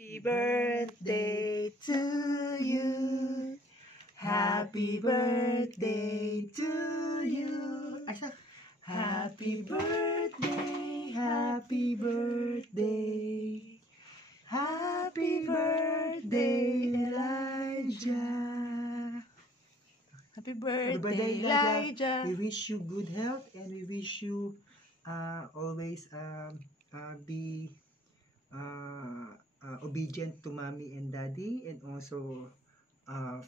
Happy birthday to you. Happy birthday to you. Happy birthday, happy birthday. Happy birthday, Elijah. Happy birthday, Elijah. We wish you good health and we wish you always be obedient to mommy and daddy, and also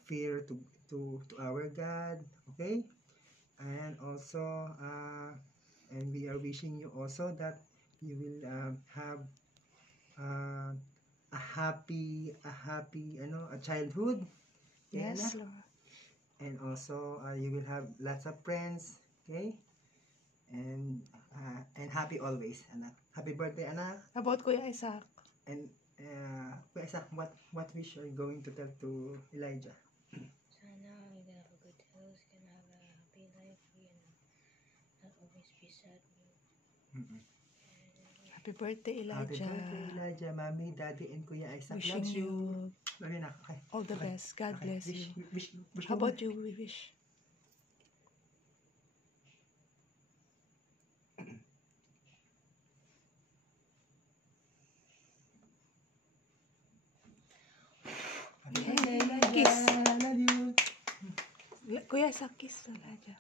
fair to our God, okay? And also and we are wishing you also that you will have a happy a childhood, okay, Yes, anak? Lord. And also you will have lots of friends, okay? And happy always, anak. Happy birthday, anak. About Kuya Isaac. And Kuya Isaac, what wish are you going to tell to Elijah? Sana you can have a good health, can have a happy life, and not always be sad. Happy birthday, Happy Elijah. birthday, Elijah. Mommy, Daddy, and Kuya Isaac Wishing loves you. you Mami na, okay. all the Okay. best. God Okay. bless Wish, you. wish How mo about na. you? We wish. Happy birthday, Elijah. Kiss. Love you. Kuya Isaac, kiss to Elijah.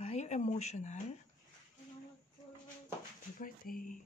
Are you emotional? Happy birthday.